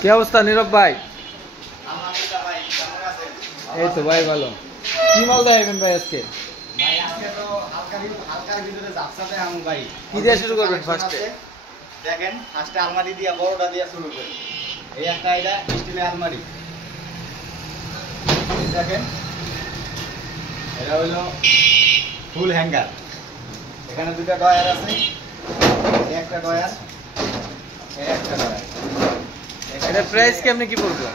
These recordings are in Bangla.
কি অবস্থা নীরব ভাই? এই তো ভাই ভালো। কি মাল দেখাবেন ভাই আজকে? ভাই আজকে তো হালকার ভিতরে জাপসাতে আমু ভাই। কি দিয়ে শুরু করবেন ফার্স্টে? দেখেন ফার্স্টে আলমারি দিয়া বড়টা দিয়া শুরু করি। এই একটা এটা স্টিলের আলমারি। দেখেন এটা হলো ফুল হ্যাঙ্গার। এখানে দুটো ডয়ার আছে, এই একটা ডয়ার, এই একটা ডয়ার। এটা প্রাইস কেমনে কি পড়বে?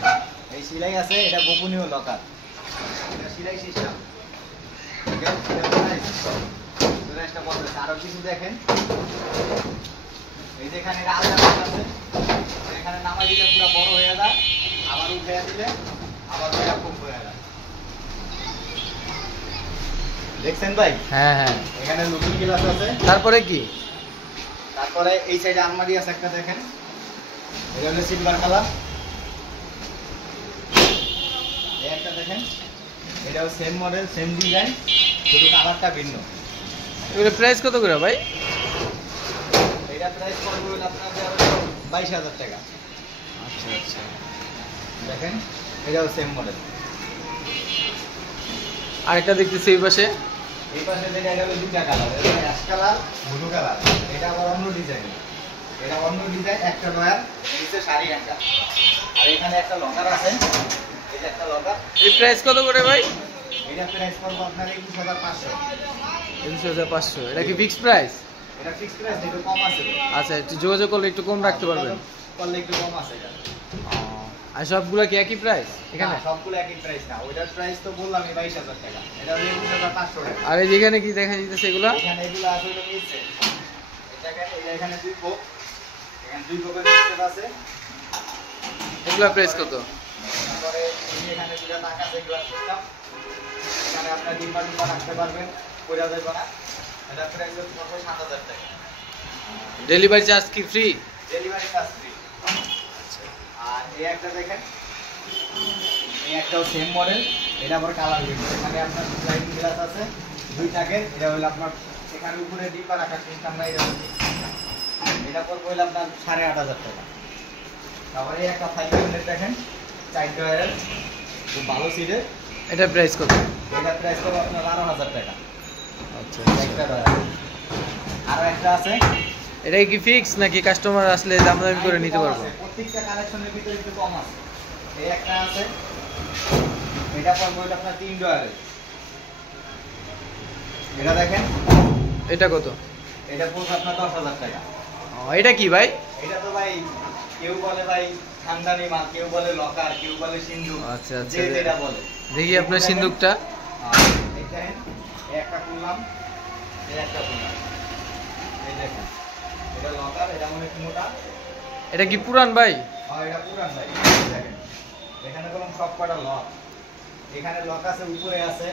এই সিলাই আছে, এটা গোপনীয় লকার, এটা সিলাই সিস্টেম। আরো কিছু দেখেন, এই যেখানে আলাদা আছে, এখানে নামাই দিলে পুরো বড় হয়ে যায়, আবার উঠে দিলে আবার কম হয়ে যায়। দেখছেন ভাই? হ্যাঁ হ্যাঁ। এখানে লুকিং গ্লাস আছে। তারপরে কি? তারপরে এই সাইডে আলমারি আছে একটা, দেখেন এটা হলো সিলভার কালার। এই একটা দেখেন, এটাও সেম মডেল সেম ডিজাইন, শুধু কালারটা ভিন্ন। এগুলো প্রাইস কত করে ভাই? এটা প্রাইস পড়বে আপনাদের 22,000 টাকা। আচ্ছা আচ্ছা। দেখেন এটাও সেম মডেল। আরেকটা দেখতেছি এই পাশে। এই পাশে যেটা, এটা হলো দুটা কালার, এটা অ্যাশ কালার, ব্লু কালার। এটা আবার অন্য ডিজাইন, এটা অন্য ডিজাইন। একটা ডয়ার, নিচে শাড়ি একটা, আর এখানে একটা লকার আছে, এটা একটা লকার। এই প্রাইস কত করে ভাই? এটা প্রাইস পড়বে আপনার 21,500। 21,500। এটা কি ফিক্সড প্রাইস? এটা ফিক্সড প্রাইস, একটু কম আছে। আচ্ছা, একটু যোগাযোগ করলে একটু কম রাখতে পারবেন। করলে একটু কম আছে এটা। আর সবগুলো কি একই প্রাইস এখানে? সবগুলো একই প্রাইস না, ওইটার প্রাইস তো বললাম 22,000 টাকা, এটা 21,500 টাকা। আর এই যেখানে কি দেখা যাচ্ছে এগুলা? এখানে এগুলো আছে হলো নিচে, এখানে দুই কোপ, এখানে দুই কোপের নিচে আছে। এগুলা প্রাইস কত? তারপরে এখানে দুটো তাক আছে, এগুলো সিস্টেম। এখানে আপনারা ডিম্বা ডিম্বা রাখতে পারবেন, পয়লা যাবে না। এটা প্রাইস পড়বে 7,000 টাকা। ডেলিভারি চার্জ কি ফ্রি? Delivery charge free. আর এই একটা দেখেন, এই একটাও সেম মডেল, এটা আবার কালার ভিন্ন। এখানে আপনার স্লাইডিং গ্লাস আছে দুই টাকের। এটা হলো আপনার এখানে উপরে ডিব্বা রাখার সিস্টেম নাই, এটা পড়বে হলো আপনার 8,500 টাকা। তারপরে এই একটা 5 মিনিট দেখেন, 4 ডয়ারের, খুব ভালো সিডের। এটা প্রাইস কত? এটা প্রাইস পড়বে আপনার 12,000 টাকা। আচ্ছা একটা ডয়ার। আরো একটা আছে, এটা কি ফিক্স নাকি কাস্টমার আসলে দামাদামি করে নিতে পারবো? প্রত্যেকটা কালেকশনের ভিতরে একটু কম আছে। এই একটা আছে, এটা পড়বে হলো আপনার 3 ডয়ারের। এটা দেখেন, এটা কত? এটা পড়বে আপনার 10,000 টাকা। এটা কি ভাই? এটা তো ভাই কেউ বলে ভাই খানদানি মাল, কেউ বলে লকার, কেউ বলে সিন্ধুক। আচ্ছা আচ্ছা। যে যেটা বলে। দেখি আপনার সিন্দুকটা। এই দেখেন, এই একটা খুললাম, এই একটা খুললাম। এই দেখেন, এটা লকার, এটা মনে হয় মোটা। এটা কি পুরান ভাই? এটা পুরান ভাই। দেখেন এখানে কোনো সব কটা লক, এখানে লক আছে, উপরে আছে,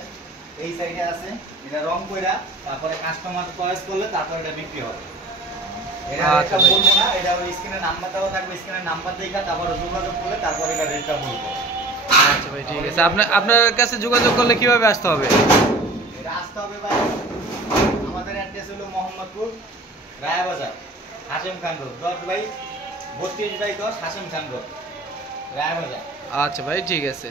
এই সাইডে আছে। এটা রং কইরা তারপরে কাস্টমার চয়েস করলে তারপরে এটা বিক্রি হবে। এটা রেটটা বলবো না, এটা ওই স্ক্রিনে নাম্বারটাও থাকবে, স্ক্রিনের নাম্বার দেখা তারপরে যোগাযোগ করলে তারপরে এটা রেটটা বলবো। আচ্ছা ভাই ঠিক আছে। আপনার কাছে যোগাযোগ করলে কিভাবে আসতে হবে? এটা আসতে হবে ভাই, আমাদের অ্যাড্রেস হলো মোহাম্মদপুর রায়াবাজার, হাশেম খান রোড, 10/32/10 হাশেম খান রোড, রায়াবাজার। আচ্ছা ভাই ঠিক আছে।